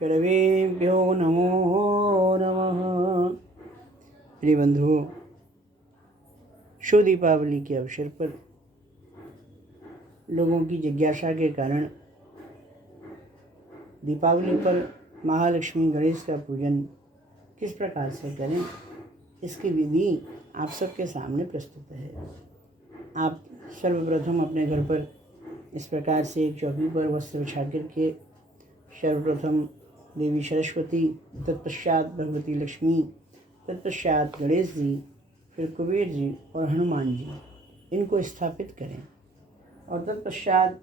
सर्वेभ्यो नमो नमः। प्रिय बंधुओं, शुभ दीपावली के अवसर पर लोगों की जिज्ञासा के कारण दीपावली पर महालक्ष्मी गणेश का पूजन किस प्रकार से करें, इसकी विधि आप सबके सामने प्रस्तुत है। आप सर्वप्रथम अपने घर पर इस प्रकार से एक चौकी पर वस्त्र बिछा करके सर्वप्रथम देवी सरस्वती, तत्पश्चात भगवती लक्ष्मी, तत्पश्चात गणेश जी, फिर कुबेर जी और हनुमान जी, इनको स्थापित करें। और तत्पश्चात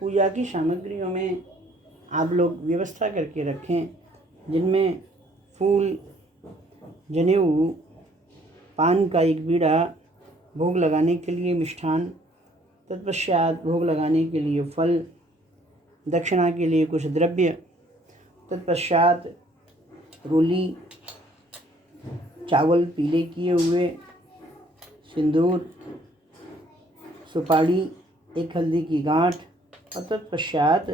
पूजा की सामग्रियों में आप लोग व्यवस्था करके रखें, जिनमें फूल, जनेऊ, पान का एक बीड़ा, भोग लगाने के लिए मिष्ठान, तत्पश्चात भोग लगाने के लिए फल, दक्षिणा के लिए कुछ द्रव्य, तत्पश्चात रोली, चावल पीले किए हुए, सिंदूर, सुपारी, एक हल्दी की गांठ और तत्पश्चात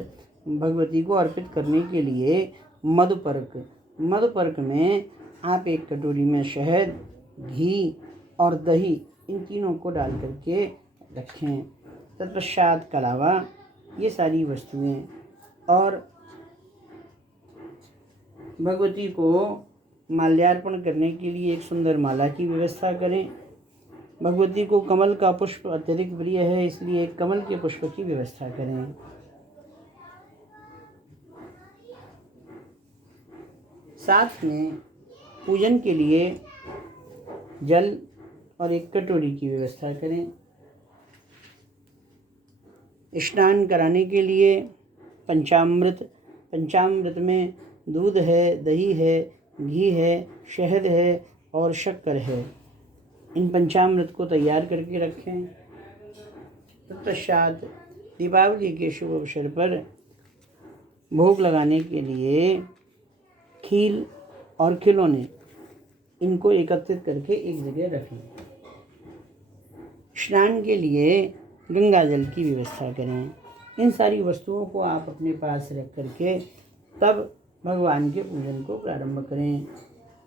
भगवती को अर्पित करने के लिए मधुपर्क। मधुपर्क में आप एक कटोरी में शहद, घी और दही, इन तीनों को डाल करके रखें। तत्पश्चात कलावा, ये सारी वस्तुएं, और भगवती को माल्यार्पण करने के लिए एक सुंदर माला की व्यवस्था करें। भगवती को कमल का पुष्प अत्यधिक प्रिय है, इसलिए कमल के पुष्प की व्यवस्था करें। साथ में पूजन के लिए जल और एक कटोरी की व्यवस्था करें। स्नान कराने के लिए पंचामृत। पंचामृत में दूध है, दही है, घी है, शहद है और शक्कर है। इन पंचामृत को तैयार करके रखें। तत्पश्चात दीपावली के शुभ अवसर पर भोग लगाने के लिए खील और खिलौने, इनको एकत्रित करके एक जगह रखें। स्नान के लिए गंगा जल की व्यवस्था करें। इन सारी वस्तुओं को आप अपने पास रख करके तब भगवान के पूजन को प्रारंभ करें।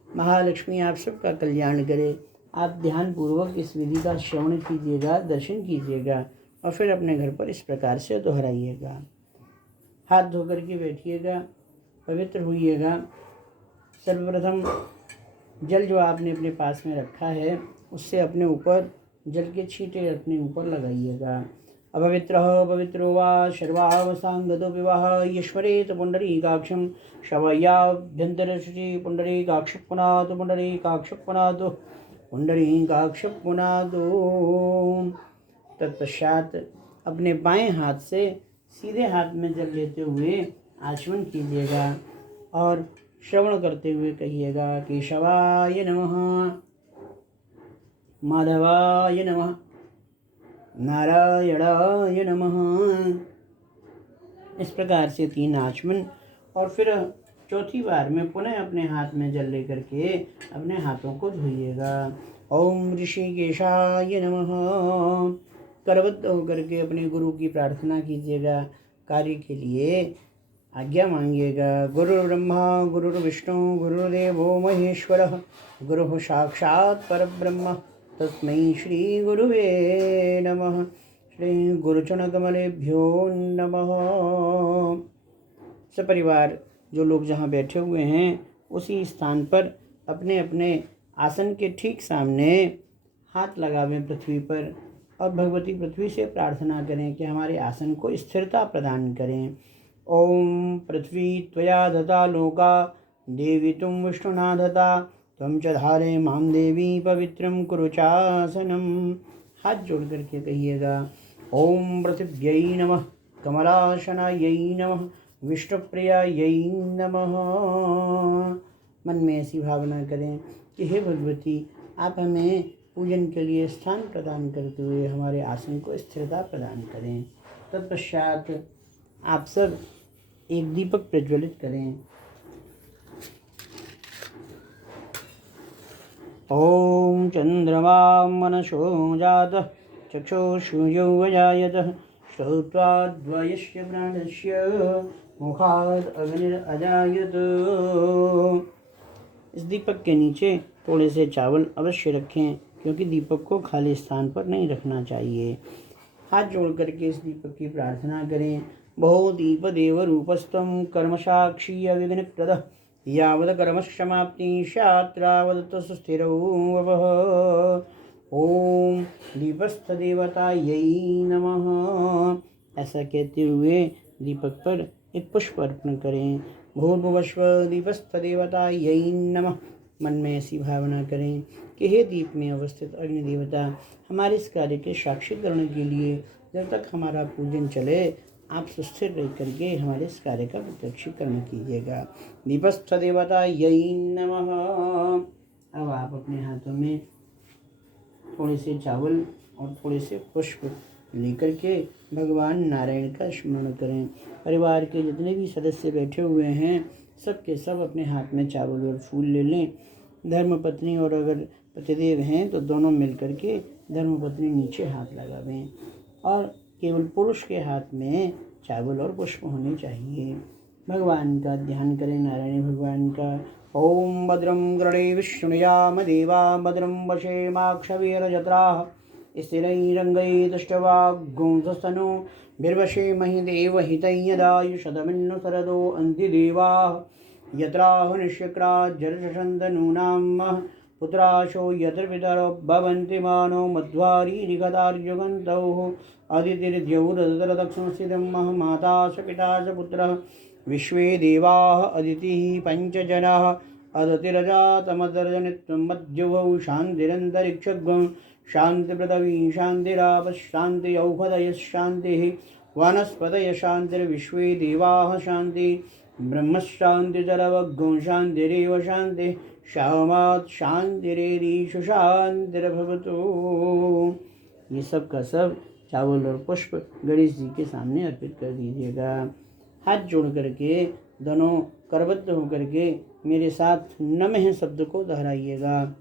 महालक्ष्मी आप सबका कल्याण करे। आप ध्यानपूर्वक इस विधि का श्रवण कीजिएगा, दर्शन कीजिएगा और फिर अपने घर पर इस प्रकार से दोहराइएगा। हाथ धोकर के बैठिएगा, पवित्र होइएगा। सर्वप्रथम जल जो आपने अपने पास में रखा है, उससे अपने ऊपर जल के छींटे अपने ऊपर लगाइएगा। अपवित्रः पवित्रो वा सर्वावसांगतो विवाह ईश्वरेत पुंडरीकाक्षं शवयाभ्यन्तरशुचि पुंडरीकाक्षपुनातु पुंडरीकाक्षपुनातु पुंडरीकाक्षपुनातु। तत्पश्चात अपने बाएं हाथ से सीधे हाथ में जल लेते हुए आचमन कीजिएगा और श्रवण करते हुए कहिएगा, केशवाय नमः, माधवाय नमः, नारायणाय नमः। इस प्रकार से 3 आचमन और फिर चौथी बार में पुनः अपने हाथ में जल लेकर के अपने हाथों को धोइएगा। ओम ऋषिकेशाय नमः। करबद्ध होकर के अपने गुरु की प्रार्थना कीजिएगा। कार्य के लिए आज्ञा मांगिएगा। गुरु ब्रह्मा गुरु विष्णु गुरुदेवो महेश्वरः गुरुः साक्षात् परब्रह्म तस्मै श्री गुरुवे नमः। श्री गुरुचरणकमलेभ्यो नमः। सपरिवार जो लोग जहाँ बैठे हुए हैं, उसी स्थान पर अपने अपने आसन के ठीक सामने हाथ लगावें पृथ्वी पर और भगवती पृथ्वी से प्रार्थना करें कि हमारे आसन को स्थिरता प्रदान करें। ओम पृथ्वी त्वया दता लोका देवी तुम विष्णुना दता त्वं च धारे मां देवी पवित्रं कुरु चासनम। हाथ जोड़ करके कहिएगा, ओम पृथिव्यै नमः, कमलासनायै नमः, विष्णुप्रियायै नमः। मन में ऐसी भावना करें कि हे भगवती, आप हमें पूजन के लिए स्थान प्रदान करते हुए हमारे आसन को स्थिरता प्रदान करें। तत्पश्चात आप सब एक दीपक प्रज्वलित करें। ओम चंद्रमा मनसो जातः चक्षुषूर्यो अजायतः श्रोत्वा द्वयस्य प्राणस्य मुखाद अग्निरजायत। इस दीपक के नीचे थोड़े से चावल अवश्य रखें, क्योंकि दीपक को खाली स्थान पर नहीं रखना चाहिए। हाथ जोड़ करके इस दीपक की प्रार्थना करें। बहु दीप देव रूपस्थम कर्म साक्षी अविघ्न प्रद यावद कर्म समाप्ति शात्रावद सुस्थिरौ ववः। ओम दीपस्थ देवतायै नमः। ऐसा कहते हुए दीपक पर एक पुष्प अर्पण करें। भूर्भुवस्व दीपस्थ देवतायै नमः। मन में ऐसी भावना करें कि हे दीप में अवस्थित अग्नि देवता, हमारे इस कार्य के साक्षीकरण के लिए जब तक हमारा पूजन चले आप सुस्थिर रह करके हमारे इस कार्य का प्रत्यक्षीकरण कीजिएगा। दीपस्थ देवतायै नमः। अब आप अपने हाथों में थोड़े से चावल और थोड़े से पुष्प लेकर के भगवान नारायण का स्मरण करें। परिवार के जितने भी सदस्य बैठे हुए हैं सब के सब अपने हाथ में चावल और फूल ले लें। धर्मपत्नी और अगर पतिदेव हैं तो दोनों मिल करके धर्मपत्नी नीचे हाथ लगावें और केवल पुरुष के हाथ में चावल और पुष्प होने चाहिए। भगवान का ध्यान करें, नारायण भगवान का। ओम भद्रं गृणे विष्णुयाम देवा भद्रं वशेमाक्षवीरजत्राः स्थिरैरङ्गैस्तुष्टवाग्गुंसस्तनो बिर्वशेमहि देवहितैयदायुषदमिन्नु सरदो अन्ति देवाः यत्राह निश्चक्राज्जरशन्तनूनां पुत्राशो यत्र पितरो भवन्ति मानो मध्वारीरिगतार्युगन्तौ अदितिर्द्यौरदरदक्षिणस्थितं माता च पिता च पुत्रः विश्वे देवाः अदितिः पञ्चजनाः अदतिरजातमदर्जनित्वं मध्युवौ शान्तिरन्तरिक्षगं शान्तिपृथिवी शान्तिरापशान्तिरौषधयशान्तिः वनस्पतयः शान्तिर्विश्वे देवाः शान्ति ब्रह्मशान्तिरवगुं शान्तिरेव शान्तिः शामात् शान्तिरेरीषु शान्तिर्भवतु। ये सब का सब चावल और पुष्प गणेश जी के सामने अर्पित कर दीजिएगा। हाथ जोड़ करके दोनों करबद्ध होकर के मेरे साथ नमः शब्द को दोहराइएगा।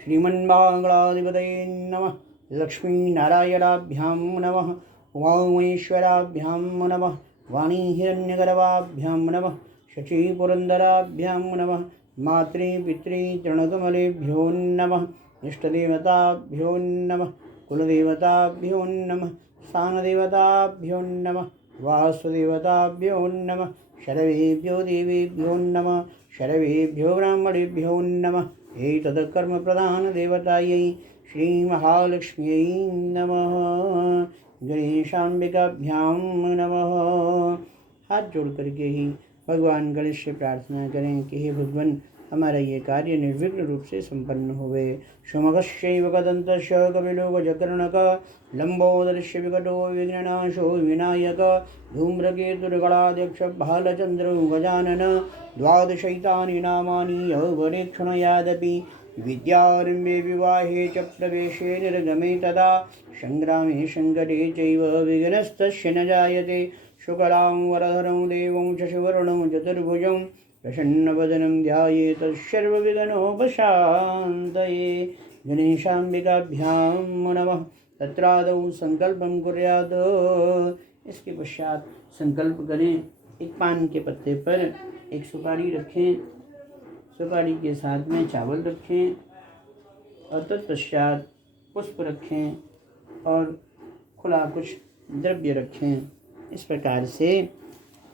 श्रीमन्मंगलाधिपतये नमः। लक्ष्मी नारायणाभ्यां नमः। वामेश्वराभ्यां नमः। वाणी हिरण्यगर्भाभ्यां नमः। शची पुरंदराभ्यां नमः। मातृ पितृ तृणकमलेभ्यो नमः। इष्टदेवताभ्यो नमः। कुलदेवताभ्यो नमः। स्थानदेवताभ्यो नमः। वासुदेवताभ्यो नमः। शरवेभ्यो देवेभ्यो नमः। शरवेभ्यो ब्राह्मणेभ्यो नमः। एतत्कर्मप्रधानदेवतायै श्रीमहालक्ष्म्यै नमः। गणेशाम्बिकाभ्यां नमः। हाथ जोड़ करके ही भगवान गणेश से प्रार्थना करें कि हे भगवान हमारा ये कार्य निर्विघ्न रूप से संपन्न होवे। शुमकश्चैव कदन्तस्य कपिलो गजकर्णक लंबोदरस्य विकटो विघ्ननाशो विनायक धूम्रकेतुर्गणाध्यक्ष भालचन्द्रो गजानन द्वादशैतानि नामानि यौवनेक्षणयादपि विद्यारम्भे विवाहे च प्रवेशे निर्गमे तदा संग्रामे संकटे चैव विघ्नस्तस्य न जायते। शुक्लां वरधरं देवं शशिवर्णं चतुर्भुजं प्रसन्नवदनं ध्यायेत् सर्वविघ्नोपशान्तये। गणेशाम्बिकाभ्यां नमः। तत्रादौ संकल्पं कुर्यात्। इसके पश्चात संकल्प करें। एक पान के पत्ते पर एक सुपारी रखें, सुपारी के साथ में चावल रखें और तत्पश्चात पुष्प रखें और खुला कुछ द्रव्य रखें। इस प्रकार से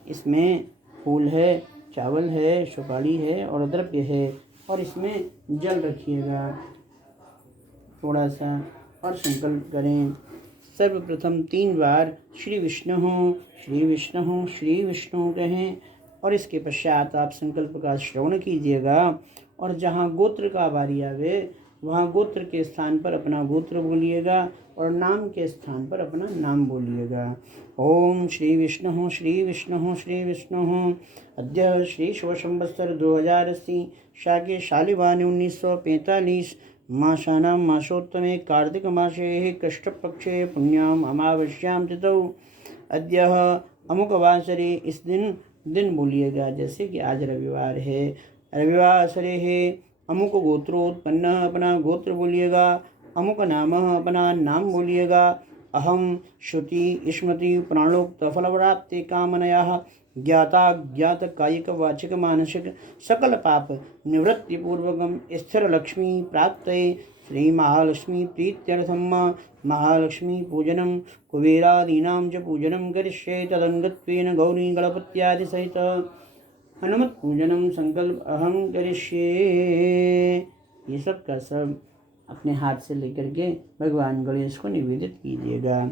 इसमें फूल है, चावल है, सुपारी है और द्रव्य है और इसमें जल रखिएगा थोड़ा सा और संकल्प करें। सर्वप्रथम 3 बार श्री विष्णु श्री विष्णु श्री विष्णु कहें और इसके पश्चात आप संकल्प का श्रवण कीजिएगा और जहाँ गोत्र का बारी आवे वहाँ गोत्र के स्थान पर अपना गोत्र बोलिएगा और नाम के स्थान पर अपना नाम बोलिएगा। ओम श्री विष्णु श्री विष्णु श्री विष्णु। अद्य श्री शुभ संवत्सर 2080 शाके शालिवान 1945 मासानां मासोत्तमे कार्तिक मासे कृष्णपक्षे पुण्याम अमावस्यां तिथौ। अद्य अमुक वासरे इस दिन बोलिएगा, जैसे कि आज रविवार है। रविवासरे है अमुक गोत्रोत्पन्न अपना गोत्र बोलिएगा। अमुक नाम अपना नाम बोलिएगा। अहम श्रुति स्मृति प्राणोक्त फलप्राप्ति कामनया ज्ञाता ज्ञात कायिक वाचिक मानसिक सकल पाप निवृत्ति पूर्वकम स्थिर लक्ष्मी प्राप्त श्री महालक्ष्मी प्रीत्यर्थम महालक्ष्मी पूजनम कुबेरादीनां च पूजनम करिष्ये तदंगत्वेन गौरी गणपत्यादि सहित हनुमत पूजनम संकल्प अहम करिष्ये। ये सब का सब अपने हाथ से लेकर के भगवान गणेश को निवेदित कीजिएगा।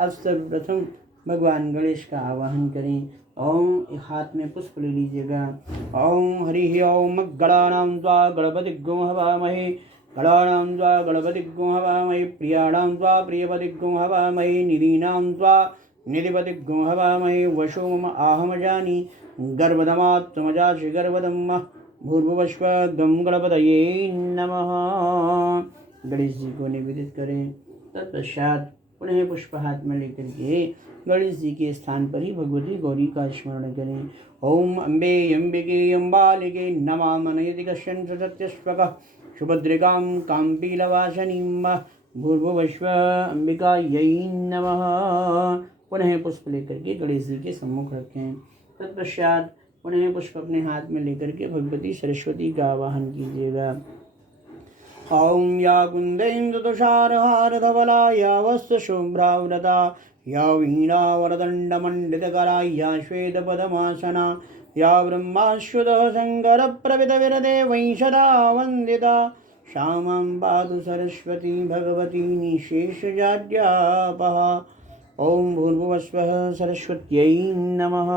अब सर्वप्रथम भगवान गणेश का आवाहन करें। ओम एक हाथ में पुष्प ले लीजिएगा। ओम हरि ओम गणानां त्वा गणपतिग्गो हवामहे गणानां त्वा गणपतिग्गो हवामहे प्रियाणां त्वा प्रियपतिग्गो हवामहे निधीनां त्वा निधिपतिग्गो हवामहे वशो मम आहमजानि गर्भदमात्मजासि गर्भदम् भूर्भुवस्व गम गणपतये नमः। गणेश जी को निवेदित करें। तत्पश्चात पुनः पुष्प हाथ में लेकर के गणेश जी के स्थान पर ही भगवती गौरी का स्मरण करें। ओम अम्बे अम्बिके अम्बालिके नमामनयति कश्यन् सत्यस्वकः सुभद्रिकां काम्पीलवासनीं भूर्भुवस्व अम्बिकायै नमः। पुनः पुष्प लेकर के गणेश जी के सम्मुख रखें। तत्पश्चात पुनः पुष्प अपने हाथ में लेकर के भगवती सरस्वती का आवाहन कीजिएगा। ओम या कुंदेन्दु तुषारहार धवला या वस्त्र शुभ्राव्रता या वीणा वरदंड मंडितकरा या श्वेत पद्मासना या ब्रह्माश्वतः शंकर प्रवित विरदे वंशदा वंदिता श्यामां पातु सरस्वती भगवती निशेषजाड्यापहा। ओम भूर्भुवस्वः सरस्वत्यै नमः।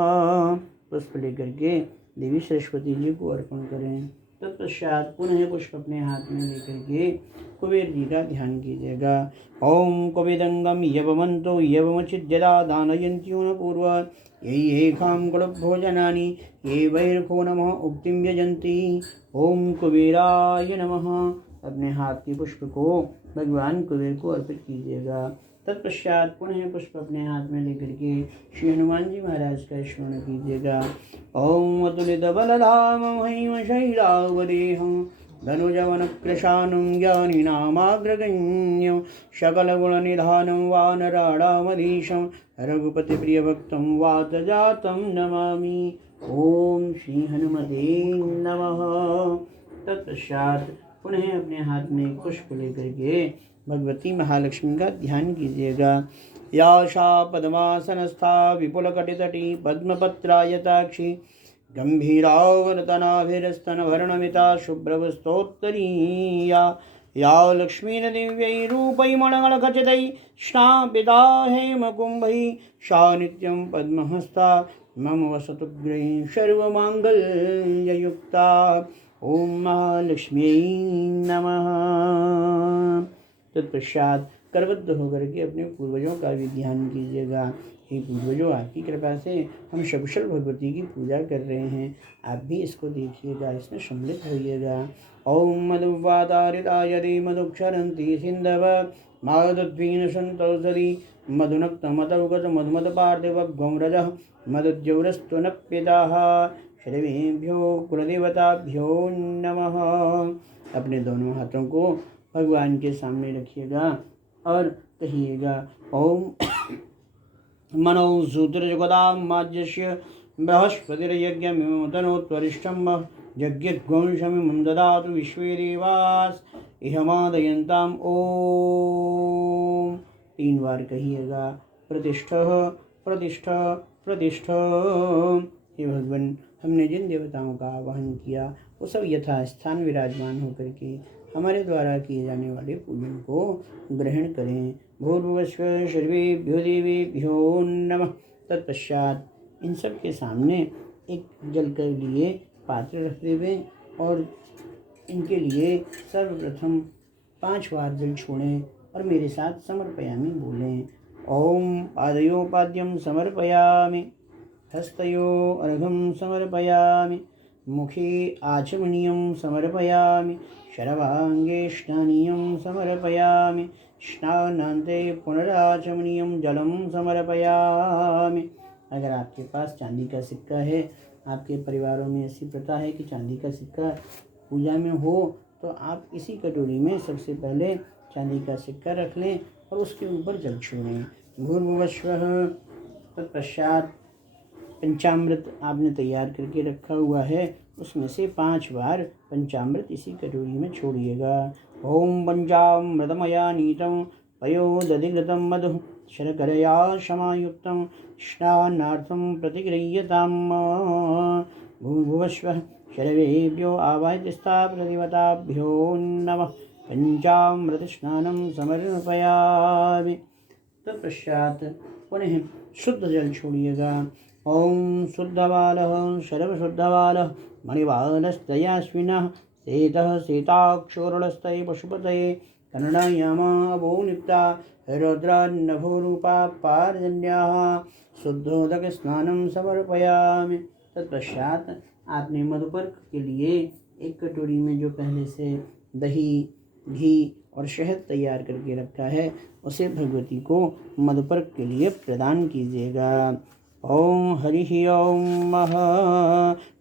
पुष्प लेकर के देवी सरस्वती जी को अर्पण करें। तत्पश्चात पुनः पुष्प अपने हाथ में लेकर के कुबेर जी का ध्यान कीजिएगा। ओम कुबेदंगम यवमंतो यवमचिद्यदा दानयन्त्यून पूर्व यैखां कुलभोजनानि ये वैरखो नमः उक्तिं यजन्ति। ओम कुबेराय नमः। अपने हाथ के पुष्प को भगवान कुबेर को अर्पित कीजिएगा। तत्पश्चात पुनः पुष्प अपने हाथ में लेकर के श्री हनुमान जी महाराज का स्मरण कीजिएगा। ओम अतुलित बलधाम महिम शैलावदेहं धनुजवन कृशानं ज्ञानिनामाग्रगण्यं सकलगुणनिधानं वानराणामधीशं रघुपति प्रियभक्तं वातजातं नमामि। ओम श्री हनुमते नमः। तत्पश्चात पुनः अपने हाथ में पुष्प लेकर के भगवती महालक्ष्मी का ध्यान कीजिएगा। या सा पद्मासनस्था विपुलकटितटी पद्मपत्रायताक्षी गम्भीरावर्तनाभिरस्तनभरणमिता शुभ्रवस्तोत्तरीया या लक्ष्मीर्दिव्यैरूपैर्मणगणखचितैः स्नापिता हेमकुम्भैः सा नित्यं पद्महस्ता मम वसतु गृहे सर्वमाङ्गल्ययुक्ता। ओम महालक्ष्म्यै नमः। तत्पश्चात करबद्ध होकर के अपने पूर्वजों का भी ध्यान कीजिएगा। हे पूर्वजों, आपकी कृपा से हम सकुशल भगवती की पूजा कर रहे हैं, आप भी इसको देखिएगा, इसमें सम्मिलित होइएगा। ओम मधुवातारिता यदि मधुक्षरन्ति सिन्धव माधुद्वीन सन्तौषधि मधुनक्तमतौगत मधुमत पार्थिव गौरजः मधुद्यौरस्तुनप्यताः श्रीभ्यो कुलदेवताभ्यो नमः। अपने दोनों हाथों को भगवान के सामने रखिएगा और कहिएगा। ओम मनो सूत्रजुगदां माज्यस्य बृहस्पतिर्यज्ञमिमं तनोत्वरिष्ठं यज्ञध्वंसमिमं ददातु विश्वे देवास इहमादयन्ताम्। ओम 3 बार कहिएगा। प्रतिष्ठः प्रतिष्ठः प्रतिष्ठः। हे भगवान, हमने जिन देवताओं का आवाहन किया वो सब यथास्थान विराजमान होकर के हमारे द्वारा किए जाने वाले पूजन को ग्रहण करें। भूर्भुवस्व सर्वेभ्यो देवेभ्यो नमः। तत्पश्चात इन सब के सामने एक जल के लिए पात्र रखते हुए और इनके लिए सर्वप्रथम 5 बार जल छोड़ें और मेरे साथ समर्पयामि बोलें। ओम पादयोपाद्यं समर्पयामि हस्तयो अर्घं समर्पयामि मुखे आचमनीयं समर्पयामि शरवांगे स्नानीयं समर्पयामि स्नानान्ते पुनराचमनीयं जलं समर्पयामि। अगर आपके पास चांदी का सिक्का है, आपके परिवारों में ऐसी प्रथा है कि चांदी का सिक्का पूजा में हो, तो आप इसी कटोरी में सबसे पहले चांदी का सिक्का रख लें और उसके ऊपर जल छोड़ें। भूर्भुवस्वः। तत्पश्चात पंचामृत आपने तैयार करके रखा हुआ है, उसमें से 5 बार पंचामृत इसी कटोरी में छोड़िएगा। ओम पंचामृतमया नीतं पयोदधिकृतं मधु शर्करया समायुक्तं स्नानार्थं प्रतिगृह्यताम्। भूर्भुवस्वः शर्वेभ्यो आवाहयतिस्ताप्रतिवताभ्यो नमः। पंचामृतस्नानं समर्पयामि। तत्पश्चात पुनः शुद्ध जल छोड़िएगा। ओम शुद्धबालः सर्वशुद्धबालः मणिबालस्तयास्विनः शेतः शेताक्षोरुणस्तये पशुपतये कन्नडायामावो निप्ता रुद्रान्नभोरूपा पारजन्याः शुद्धोदक स्नानं समर्पयामि। तत्पश्चात आपने मधुपर्क के लिए एक कटोरी में जो पहले से दही, घी और शहद तैयार करके रखा है, उसे भगवती को मधुपर्क के लिए प्रदान कीजिएगा। ओम हरि ओम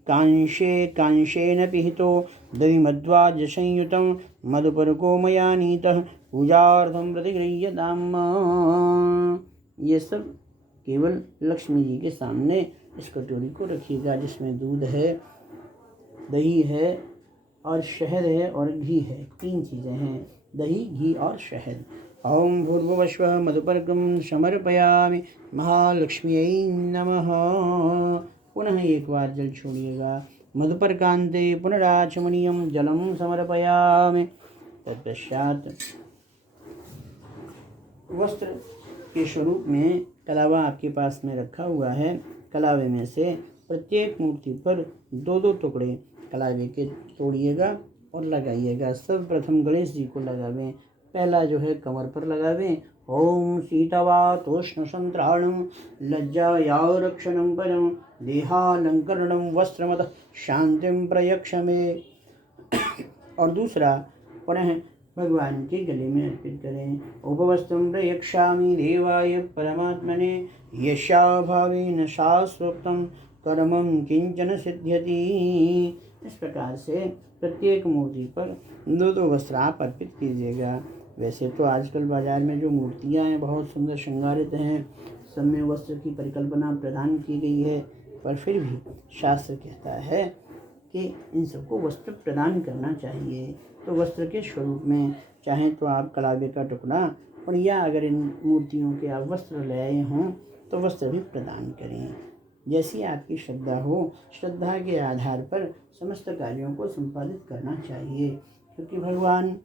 कांशे कांशेन पिहितो दधिमध्वाज संयुतं मधुपर्को मया नीतः पूजार्थं प्रतिगृह्यताम्। ये सब केवल लक्ष्मी जी के सामने इस कटोरी को रखिएगा, जिसमें दूध है, दही है और शहद है और घी है। 3 चीज़ें हैं, दही, घी और शहद। ओम भूर्भुवस्वः मधुपर्कं समर्पयामि महालक्ष्म्यै नमः। पुनः एक बार जल छोड़िएगा। मधुपर्कान्ते पुनराचमनीयं जलं समर्पयामि। तत्पश्चात वस्त्र के स्वरूप में कलावा आपके पास में रखा हुआ है। कलावे में से प्रत्येक मूर्ति पर 2-2 टुकड़े कलावे के तोड़िएगा और लगाइएगा। सर्वप्रथम गणेश जी को लगावें। पहला जो है कमर पर लगावें। ओम शीतवातोष्ण संत्राणं लज्जायारक्षणं परं देहालंकरणं वस्त्रमतः शांतिं प्रयक्ष मे। और दूसरा पुनः भगवान के गले में अर्पित करें। उपवस्त्रं प्रयक्षामि देवाय परमात्मने यस्याभावेन शास्त्रोक्तं कर्मं किंचन सिद्ध्यति। इस प्रकार से प्रत्येक मूर्ति पर 2-2 वस्त्र आप अर्पित कीजिएगा। वैसे तो आजकल बाजार में जो मूर्तियां हैं बहुत सुंदर श्रृंगारित हैं, सब में वस्त्र की परिकल्पना प्रदान की गई है, पर फिर भी शास्त्र कहता है कि इन सबको वस्त्र प्रदान करना चाहिए। तो वस्त्र के स्वरूप में चाहे तो आप कलावे का टुकड़ा और या अगर इन मूर्तियों के आप वस्त्र ले आए हों तो वस्त्र भी प्रदान करें। जैसी आपकी श्रद्धा हो, श्रद्धा के आधार पर समस्त कार्यों को संपादित करना चाहिए, क्योंकि भगवान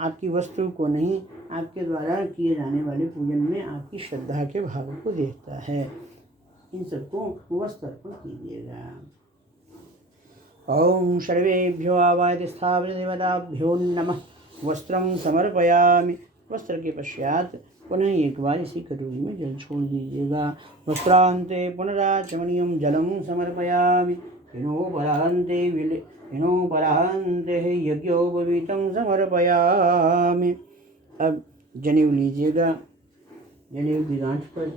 आपकी वस्तु को नहीं, आपके द्वारा किए जाने वाले पूजन में आपकी श्रद्धा के भाव को देखता है। इन सबको वस्त्र अर्पण कीजिएगा। ओम सर्वेभ्यो आवाहयतिस्थावरदेवताभ्यो नमः। वस्त्रं समर्पयामि। वस्त्र के पश्चात पुनः एक बार इसी कटोरी में जल छोड़ दीजिएगा। वस्त्रान्ते पुनराचमनीयं जलं समर्पयामि। इनोपरान्ते यज्ञोपवीतं समर्पयामि। अब जनेऊ लीजिएगा। जनेऊ की गांठ पर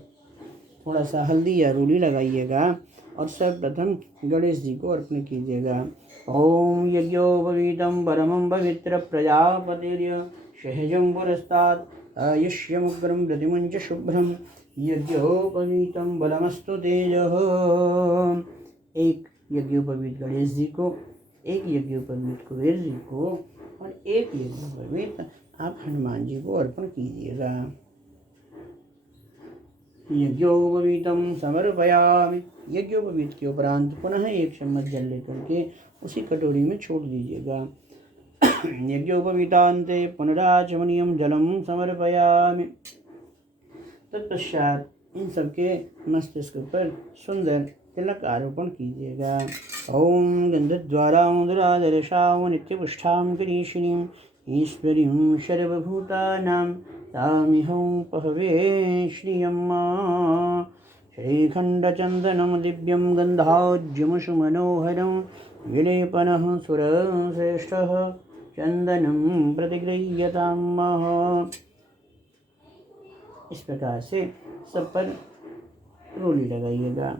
थोड़ा सा हल्दी या रूली लगाइएगा और सर्वप्रथम गणेश जी को अर्पण कीजिएगा। ओम यज्ञोपवीतं परमं पवित्र प्रजापतिर्य सहजं पुरस्तात् आयुष्यमुग्रं प्रतिमंच शुभ्रं यज्ञोपवीतं बलमस्तु तेजः। एक यज्ञोपवीत गणेश जी को, एक यज्ञोपवीत कुबेर जी को और एक यज्ञोपवीत आप हनुमान जी को अर्पण कीजिएगा। यज्ञोपवीतं समर्पयामि। यज्ञोपवीत के उपरांत पुनः 1 चम्मच जल लेकर के उसी कटोरी में छोड़ दीजिएगा। यज्ञोपवीतान्ते पुनराचमनीयं जलं समर्पयामि। तत्पश्चात इन सबके मस्तिष्क पर सुंदर तिलक आरोपण कीजिएगा। ओम गंधद्वारामुदरादर्शां नित्यपुष्टां किरीशिनीं ईश्वरीं सर्वभूतानां तामिहं पहवे श्रियम्। श्रीखण्डचन्दनं दिव्यं गन्धाज्यमुषुमनोहरं विलेपनः सुरश्रेष्ठः चन्दनं प्रतिगृह्यताम्। इस प्रकार से सब पर रोली लगाइएगा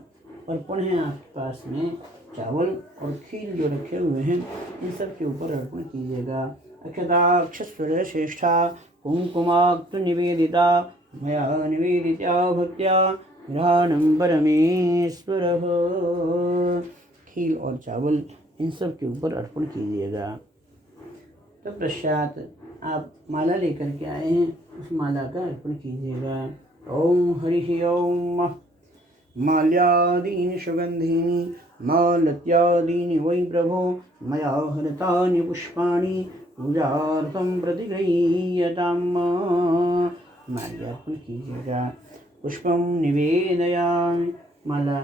और पुनः आपके पास में चावल और खीर जो रखे हुए हैं इन सब के ऊपर अर्पण कीजिएगा। अक्षताक्षस्वर श्रेष्ठा कुंकुमाक्तु निवेदिता मया निवेदिता भक्त्या घृतानं परमेश्वरः। खीर और चावल इन सब के ऊपर अर्पण कीजिएगा। तत्पश्चात आप माला लेकर के आए हैं, उस माला का अर्पण कीजिएगा। ओम हरि ओम। माल्यादीनि सुगंधीनि मालत्यादीनि वै प्रभो मया हरतानि पुष्पाणि पूजार्थं प्रतिगृह्यताम्। माल्यार्पण कीजिएगा। पुष्पम निवेदयामि। माला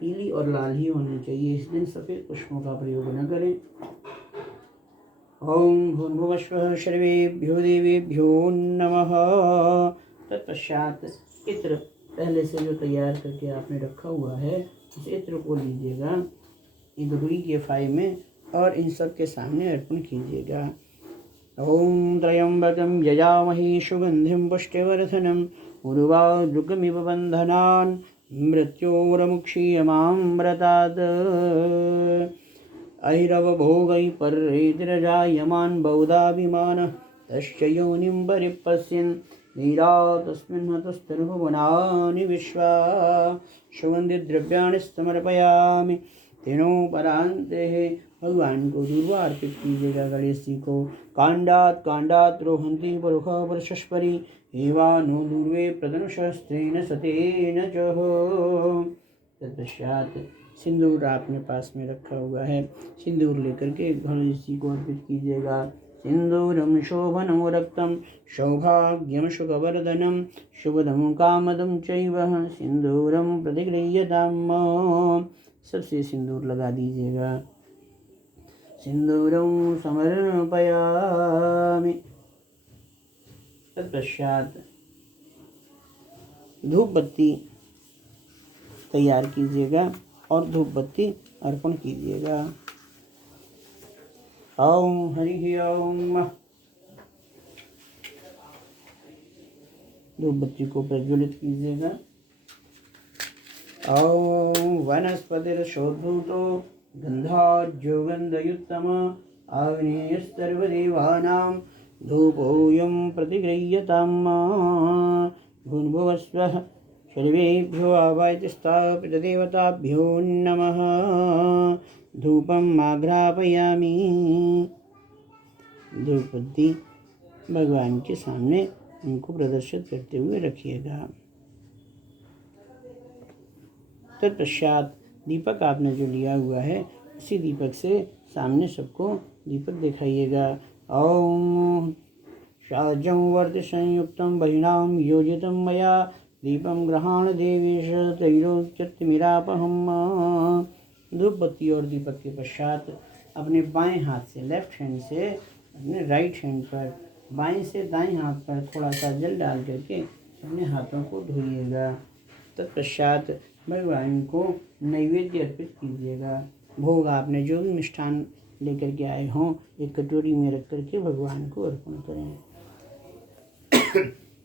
पीली और लाल ही होनी चाहिए, इस दिन सफ़ेद पुष्पों का प्रयोग न करें। ओम भूर्भुवस्वः सर्वेभ्यो देवेभ्यो नमः। तत्पश्चात इत्र पहले से जो तैयार करके आपने रखा हुआ है, उस इत्र को लीजिएगा एक रुई के फाई में और इन सब के सामने अर्पण कीजिएगा। ओम त्र्यंबकं यजामहे सुगंधिं पुष्टिवर्धनम् उर्वारुकमिव बन्धनान् मृत्योर्मुक्षीयमामृतात्। ऐरवभोगैः परैर्तिरजायमान् बहुधाभिमानः तस्य योनिं परिपश्यन् नीरा तस्मिन् हतस्तिर्भुवनानि विश्वा। सुगंधिद्रव्याणि समर्पयामि। तेनोपरान्ते भगवान को दूर्वा अर्पित कीजिएगा। गणेश जी को कांडात रोहन्ति परुखा परशस्परी एवानो दूर्वे प्रदनुशस्त्रेण सतेन च। तत्पश्चात सिंदूर आपने पास में रखा हुआ है, सिंदूर लेकर के गणेश जी को अर्पित कीजिएगा। सिंदूरम शोभनम रक्तम सौभाग्यम सुखवर्धनम शुभदम कामदम चैव सिंदूरम प्रतिगृह्यताम्। सबसे सिंदूर लगा दीजिएगा। सिंदूरम समर्पयामि। तत्पश्चात धूप बत्ती तैयार कीजिएगा और धूप बत्ती अर्पण कीजिएगा। ओम हरि ओम। धूप बत्ती को प्रज्वलित कीजिएगा। ओम वनस्पतिर्शोधूतो गंधाज्योगंधयुत्तम आग्नेयस्सर्वदेवानां धूपोऽयं प्रतिगृह्यताम्। भूर्भुवस्वः सर्वेभ्यो आवाहयितस्तापितदेवताभ्यो नमः। धूपम् आघ्रापयामि। धूप बत्ती भगवान के सामने उनको प्रदर्शित करते हुए रखिएगा। तत्पश्चात दीपक आपने जो लिया हुआ है, उसी दीपक से सामने सबको दीपक दिखाइएगा। ओम शाजं वर्ध संयुक्तं बहिनां योजितं मया दीपं ग्रहाण देवेश तैलोच्यतिमिरापहम्। धूप बत्ती और दीपक के पश्चात अपने बाएं हाथ से, लेफ्ट हैंड से अपने राइट हैंड पर, बाएं से दाएं हाथ पर थोड़ा सा जल डाल करके अपने हाथों को धोइएगा। तत्पश्चात भगवान को नैवेद्य अर्पित कीजिएगा। भोग आपने जो भी मिष्ठान लेकर के आए हों, एक कटोरी में रख करके भगवान को अर्पण करें।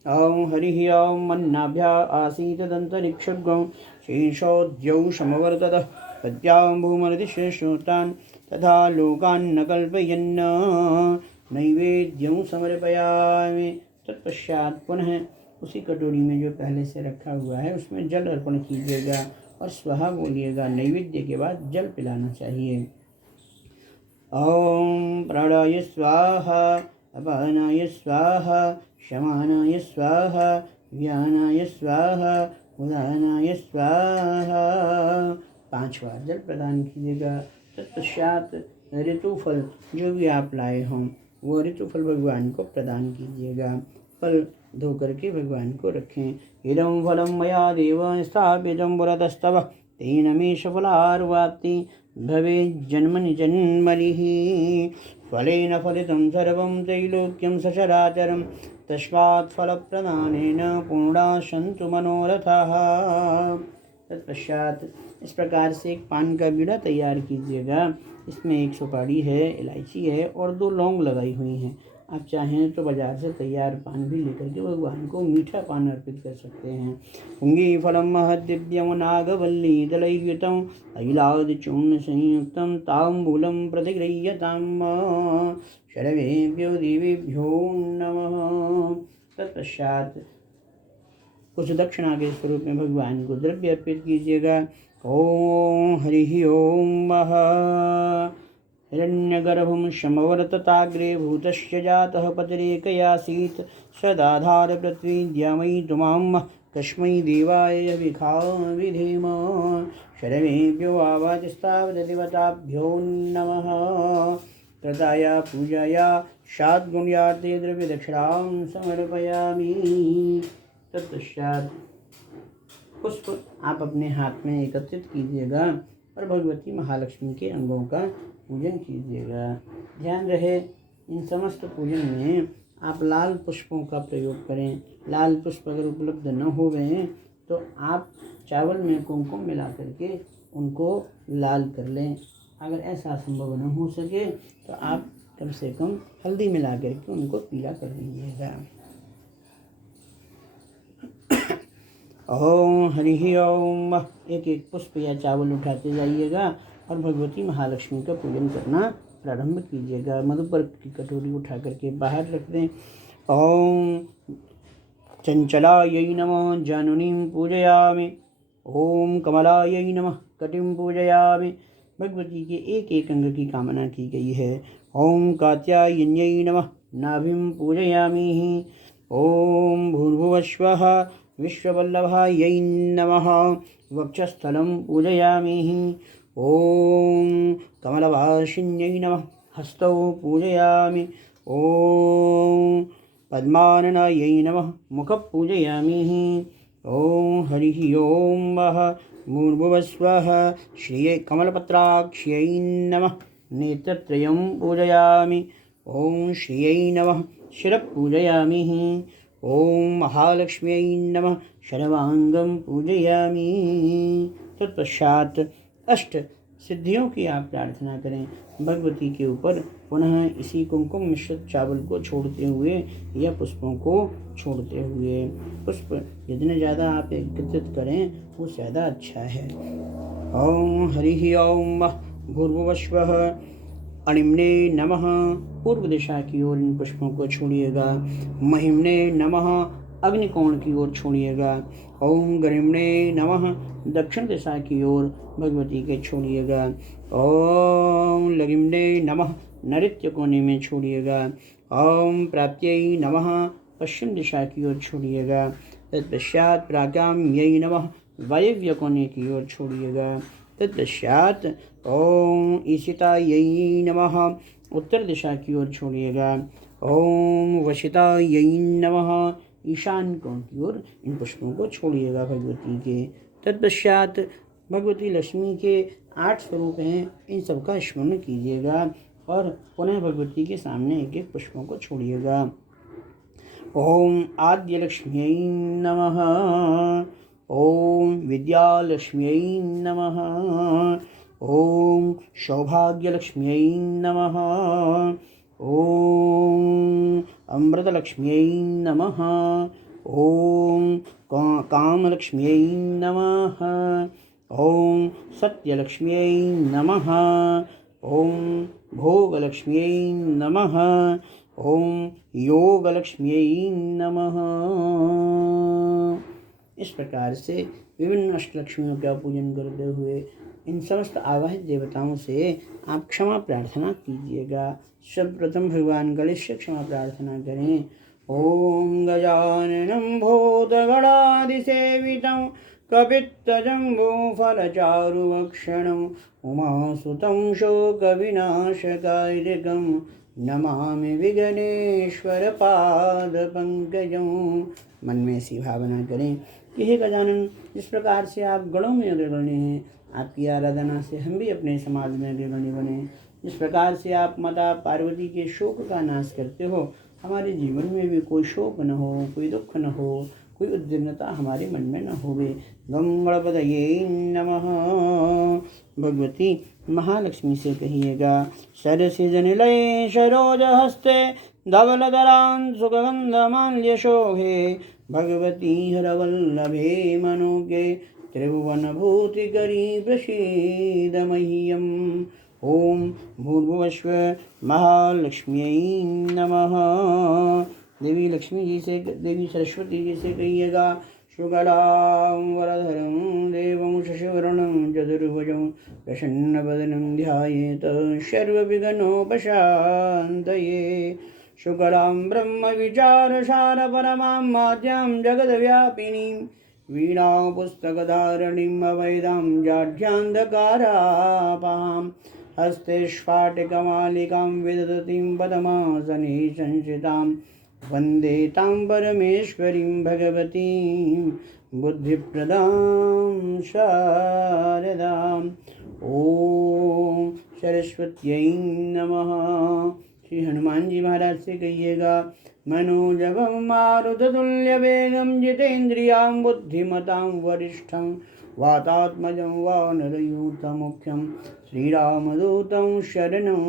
ओम हरि ओम। मन्नाभ्या आसीत् दन्तरिक्षगं शेषोद्यौ समवर्ततः पद्यां भूमरतिशेषोतान् तथा लोकान् न कल्पयन् नैवेद्यं समर्पयामि। तत्पश्चात पुनः उसी कटोरी में जो पहले से रखा हुआ है, उसमें जल अर्पण कीजिएगा और स्वाहा बोलिएगा। नैवेद्य के बाद जल पिलाना चाहिए। ओम प्राणाय स्वाहा, अपानाय स्वाहा, शमानाय स्वाहा, व्यानाय स्वाहा, उदानाय स्वाहा। 5 बार जल प्रदान कीजिएगा। तत्पश्चात ऋतुफल जो भी आप लाए हों, वो ऋतुफल भगवान को प्रदान कीजिएगा। फल धो करके भगवान को रखें। इदं फलं मया देव स्थापितं पुरतस्तव तेन मे सफलार्वाप्ति भवेज्जन्मनि जन्मनिः। फलेन फलितं सर्वं त्रैलोक्यं सचराचरं तस्मात् फलप्रदानेन पूर्णा सन्तु मनोरथाः। तत्पश्चात इस प्रकार से एक पान का बीड़ा तैयार कीजिएगा। इसमें 1 सुपारी है, इलायची है और 2 लौंग लगाई हुई हैं। आप चाहें तो बाजार से तैयार पान भी लेकर के भगवान को मीठा पान अर्पित कर सकते हैं। पुंगी फलम महदिव्यम नागवल्ली दलयुतं तैलादिचूर्ण संयुक्तं ताम्बूलं प्रतिगृह्यताम्। सर्वेभ्यो देवेभ्यो नमः। तत्पश्चात उस दक्षिणा के स्वरूप में भगवान को द्रव्य अर्पित कीजिएगा। ओम हरि ओम वः हिरण्यगर्भं समवर्तताग्रे भूतस्य जातः पतिरेकयासीत् सदाधार पृथ्वी द्यामयि तुमां कस्मै देवाय विखा विधेम शरवेभ्यो आवाजस्तावदेवताभ्यो नमः। कृताया पूजाया शाद्गुण्यार्थे द्रव्यदक्षिणां समर्पयामि। तत्पश्चात पुष्प आप अपने हाथ में एकत्रित कीजिएगा और भगवती महालक्ष्मी के अंगों का पूजन कीजिएगा। ध्यान रहे इन समस्त पूजन में आप लाल पुष्पों का प्रयोग करें। लाल पुष्प अगर उपलब्ध न हो गए तो आप चावल में कुमकुम मिला करके उनको लाल कर लें। अगर ऐसा संभव न हो सके तो आप कम से कम हल्दी मिला करके उनको पीला कर लीजिएगा। ओम हरि ओम। एक एक पुष्प या चावल उठाते जाइएगा और भगवती महालक्ष्मी का पूजन करना प्रारंभ कीजिएगा। मधुपर्क की कटोरी उठा करके बाहर रख दें। ओम चंचलायै नमः जानुनीं पूजयामि। ओम कमलायै नमः कटिं पूजयामि। भगवती के एक एक अंग की कामना की गई है। ओम कात्यायन्यै नमः नाभिं पूजयामि। ओम भूर्भुवस्वः विश्ववल्लभायै नमः वक्षस्थलं पूजयामि। ओम कमलवासिन्यै नमः हस्तौ पूजयामि। ओम पद्माननायै नमः मुख पूजयामि। ओम हरि ओम वः भूर्भुवस्वः श्रिये कमलपत्राक्ष्यै नमः नेत्रत्रयं पूजयामि। ओम श्रियै नमः शिरः पूजयामि। ओम महालक्ष्म्यै नमः सर्वांगं पूजयामि। तत्पश्चात अष्ट सिद्धियों की आप प्रार्थना करें। भगवती के ऊपर पुनः इसी कुमकुम मिश्रित चावल को छोड़ते हुए या पुष्पों को छोड़ते हुए, पुष्प जितने ज़्यादा आप एकत्रित करें वो ज़्यादा अच्छा है। ओम हरि ओम भूर्भुवस्वः अणिम्ने नमः पूर्व दिशा की ओर इन पुष्पों को छोड़िएगा। महिम्ने नमः अग्निकोण की ओर छोड़िएगा। ओम गरिम्ने नमः दक्षिण दिशा की ओर भगवती के छोड़िएगा। ओम लगिम्ने नमः नैऋत्य कोने में छोड़िएगा। ओम प्राप्त्यै नमः पश्चिम दिशा की ओर छोड़िएगा। तत्पश्चात प्राज्ञाम्यै नमः वायव्य कोने की ओर छोड़िएगा। तत्पश्चात ओम ईशितायै नमः उत्तर दिशा की ओर छोड़िएगा। ओम वशितायै नमः ईशान कोण की ओर इन पुष्पों को छोड़िएगा भगवती के। तत्पश्चात भगवती लक्ष्मी के 8 स्वरूप हैं, इन सबका स्मरण कीजिएगा और पुनः भगवती के सामने एक एक पुष्पों को छोड़िएगा। ओम आद्य लक्ष्म्यै नमः। ओम विद्यालक्ष्म्यै नमः। ओम सौभाग्यलक्ष्म्यै नमः। ओम अमृतलक्ष्म्यै नमः। ओम कामलक्ष्म्यै नमः। ओम सत्यलक्ष्म्यै नमः। ओम भोगलक्ष्म्यै नमः। ओम योगलक्ष्म्यै नमः। इस प्रकार से विभिन्न अष्टलक्ष्मियों का पूजन करते हुए इन समस्त आवाहित देवताओं से आप क्षमा प्रार्थना कीजिएगा। सर्वप्रथम भगवान गणेश से क्षमा प्रार्थना करें। ओम गजाननं भूतगणाधिसेवितं कपित्तजम्बूफलचारुभक्षणं उमासुतं शोकविनाशकारिकं नमामि विघ्नेश्वर पादपंकजं। मन में ऐसी भावना करें कि हे गजानन, जिस प्रकार से आप गणों में अग्रगण्य हैं, आपकी आराधना से हम भी अपने समाज में अग्रगण्य बने। जिस प्रकार से आप माता पार्वती के शोक का नाश करते हो, हमारे जीवन में भी कोई शोक न हो, कोई दुख न हो, कोई उद्विग्नता हमारे मन में न होवे। गं गणपतये नमः। भगवती महालक्ष्मी से कहिएगा, सरसिजनिलये सरोजहस्ते धवलधरान् सुगन्धमाल्यशोभे भगवती हरवल्लभे मनोज्ञे त्रिभुवनभूतिकरी प्रसीद मह्यम्। ओम भूर्भुवस्व महालक्ष्म्यै नमः। देवी लक्ष्मी जी से, देवी सरस्वती जी से कहिएगा, शुक्लां वरधरं देवं शशिवर्णं चतुर्भुजं प्रसन्नवदनं ध्यायेत् सर्वविघ्नोपशान्तये। शुक्लां ब्रह्मविचारसारपरमां माद्यां जगद्व्यापिनीं वीणां पुस्तकधारिणीं अवैधां जाढ्यान्धकारापहां हस्ते स्फाटिकमालिकां विदधतीं पद्मासने संस्थितां वन्दे तां परमेश्वरीं भगवतीं बुद्धिप्रदां शारदाम्। ओम सरस्वत्यै नमः। श्री हनुमान जी महाराज से कहिएगा, मनोजवं मारुततुल्यवेगं जितेन्द्रियां बुद्धिमतां वरिष्ठं वातात्मजं वानरयूथमुख्यं श्रीरामदूतं शरणं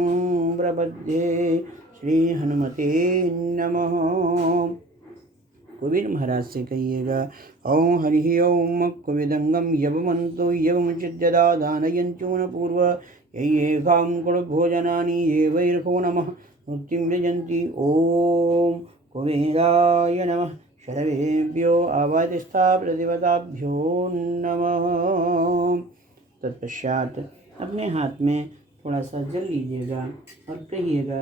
प्रपद्ये। श्री हनुमते नमः। कुबेर महाराज से कहिएगा, ओं हरि ओम कुविदंगम यवमंतो यवमुचिद्यदा दानयंचून पूर्व ये घाम गुणभोजनानि ये वैर्भो नमः मुक्तिं व्यजन्ति। ओम कुबेराय नमः। शरवेभ्यो आवादिस्था प्रतिपदाभ्यो नमः। तत्पश्चात अपने हाथ में थोड़ा सा जल लीजिएगा और कहिएगा,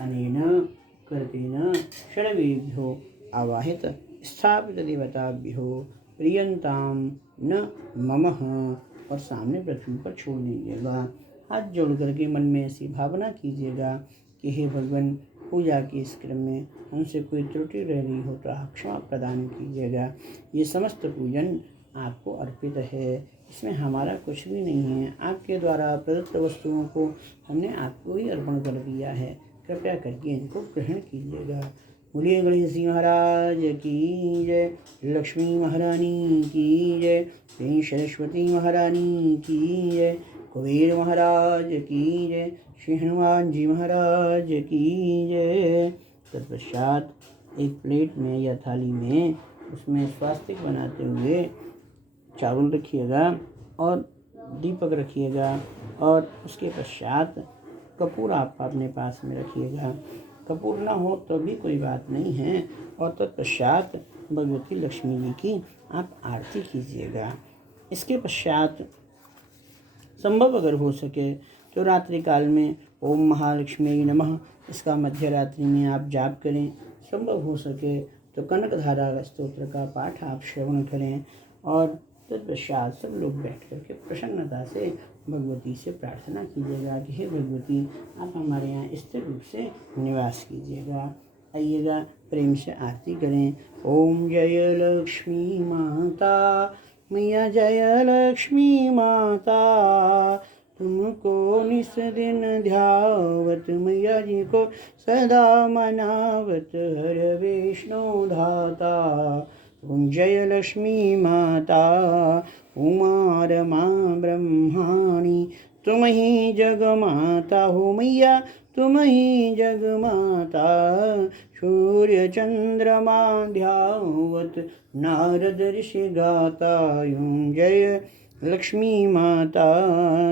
अनेन कर्तेन शरवेभ्यो आवाहित स्थापित देवताभ्यो प्रियंताम न ममः, और सामने पृथ्वी पर छोड़ दीजिएगा। हाथ जोड़ करके मन में ऐसी भावना कीजिएगा कि हे भगवान, पूजा के इस क्रम में हमसे कोई त्रुटि रह रही हो तो आप क्षमा प्रदान कीजिएगा। ये समस्त पूजन आपको अर्पित है, इसमें हमारा कुछ भी नहीं है। आपके द्वारा प्रदत्त वस्तुओं को हमने आपको ही अर्पण कर दिया है, कृपया करके इनको ग्रहण कीजिएगा। बोलिए गणेश जी महाराज की जय, लक्ष्मी महारानी की जय, श्री सरस्वती महारानी की जय, कुबेर महाराज की जय, श्री हनुमान जी महाराज की जय। तत्पश्चात एक प्लेट में या थाली में उसमें स्वास्तिक बनाते हुए चावल रखिएगा और दीपक रखिएगा, और उसके पश्चात कपूर आप अपने पास में रखिएगा। कपूर ना हो तो भी कोई बात नहीं है। और तत्पश्चात भगवती लक्ष्मी जी की आप आरती कीजिएगा। इसके पश्चात संभव अगर हो सके तो रात्रि काल में ओम महालक्ष्मी नमः इसका मध्य रात्रि में आप जाप करें। संभव हो सके तो कनकधारा स्तोत्र का पाठ आप श्रवण करें, और तत्पश्चात सब लोग बैठ करके प्रसन्नता से भगवती से प्रार्थना कीजिएगा कि हे भगवती, आप हमारे यहाँ स्थिर रूप से निवास कीजिएगा। आइएगा प्रेम से आरती करें। ओम जय लक्ष्मी माता मैया, जय लक्ष्मी माता, तुमको निस दिन ध्यावत, मैया जी को सदा मनावत, हर विष्णु धाता। ओम जय लक्ष्मी माता, उमा रमा ब्रह्माणी, तुम ही जग माता हो मैया, तुम ही जग माता। सूर्य चंद्रमा ध्यावत, नारद ऋषि गाता। ओम जय लक्ष्मी माता,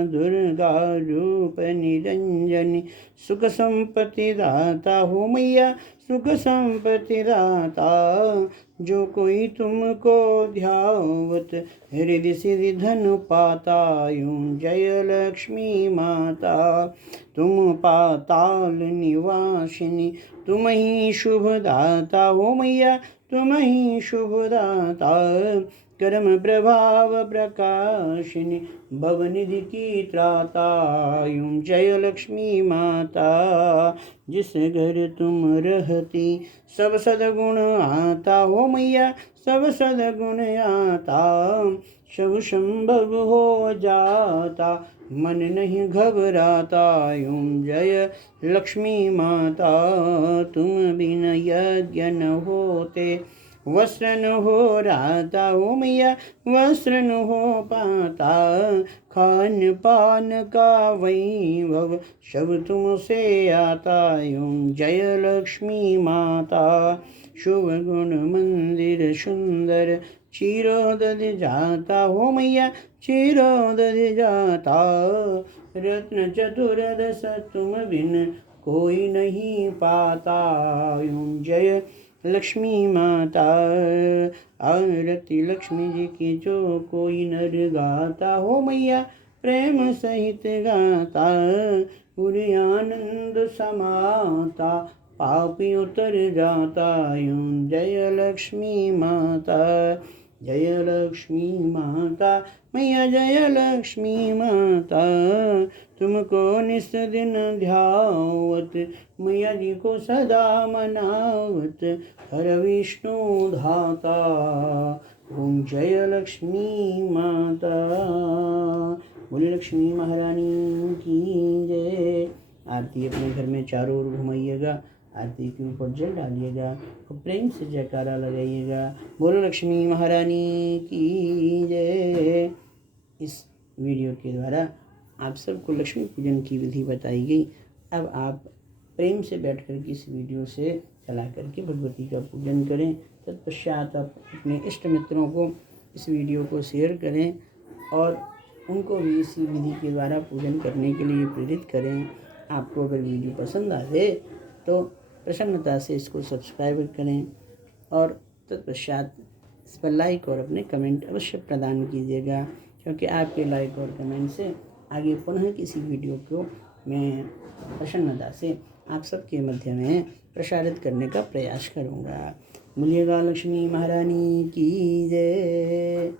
दुर्गा रूप निरंजनी, सुख संपत्ति दाता हो मैया, सुख संपत्ति दाता। जो कोई तुमको ध्यावत, हृदय सिद्धि धन पाता। यूं जय लक्ष्मी माता, तुम पाताल निवासिनी, तुम ही शुभ दाता हो मैया, तुम ही शुभ दाता। कर्म प्रभाव प्रकाशिनी, भवनिधि की त्राता। यूं जय लक्ष्मी माता, जिस घर तुम रहती, सब सद्गुण आता हो मैया, सब सद्गुण आता। सब संभव हो जाता, मन नहीं घबराता। यूं जय लक्ष्मी माता, तुम बिन यज्ञ न होते, वस्त्र न हो राता हो मैया, वस्त्र न हो पाता। खान पान का वैभव सब तुमसे आता। यूं जय लक्ष्मी माता, शुभ गुण मंदिर सुंदर, चिरोदध जाता हो मैया, चिरोदध जाता। रत्न चतुर्दश तुम बिन कोई नहीं पाता। यूं जय लक्ष्मी माता। आरती लक्ष्मी जी की जो कोई नर गाता हो मैया प्रेम सहित गाता। पूरे आनंद समाता पापी उतर जाता यूं। जय लक्ष्मी माता, जय लक्ष्मी माता मैया, जय लक्ष्मी माता। तुमको निस दिन ध्यावत मैया जी को सदा मनावत। हर विष्णु धाता ओम जय लक्ष्मी माता। बोले लक्ष्मी महारानी की जय। आरती अपने घर में चारों ओर घुमाइएगा, आरती के ऊपर जल डालिएगा और प्रेम से जयकारा लगाइएगा। बोलो लक्ष्मी महारानी की जय। इस वीडियो के द्वारा आप सबको लक्ष्मी पूजन की विधि बताई गई। अब आप प्रेम से बैठकर के इस वीडियो से चला करके भगवती का पूजन करें। तत्पश्चात आप अपने इष्ट मित्रों को इस वीडियो को शेयर करें और उनको भी इसी विधि के द्वारा पूजन करने के लिए प्रेरित करें। आपको अगर वीडियो पसंद आए तो प्रसन्नता से इसको सब्सक्राइब करें और तत्पश्चात इस पर लाइक और अपने कमेंट अवश्य प्रदान कीजिएगा, क्योंकि आपके लाइक और कमेंट से आगे पुनः किसी वीडियो को मैं प्रसन्नता से आप सबके मध्य में प्रसारित करने का प्रयास करूँगा। बोलिएगा लक्ष्मी महारानी की जय।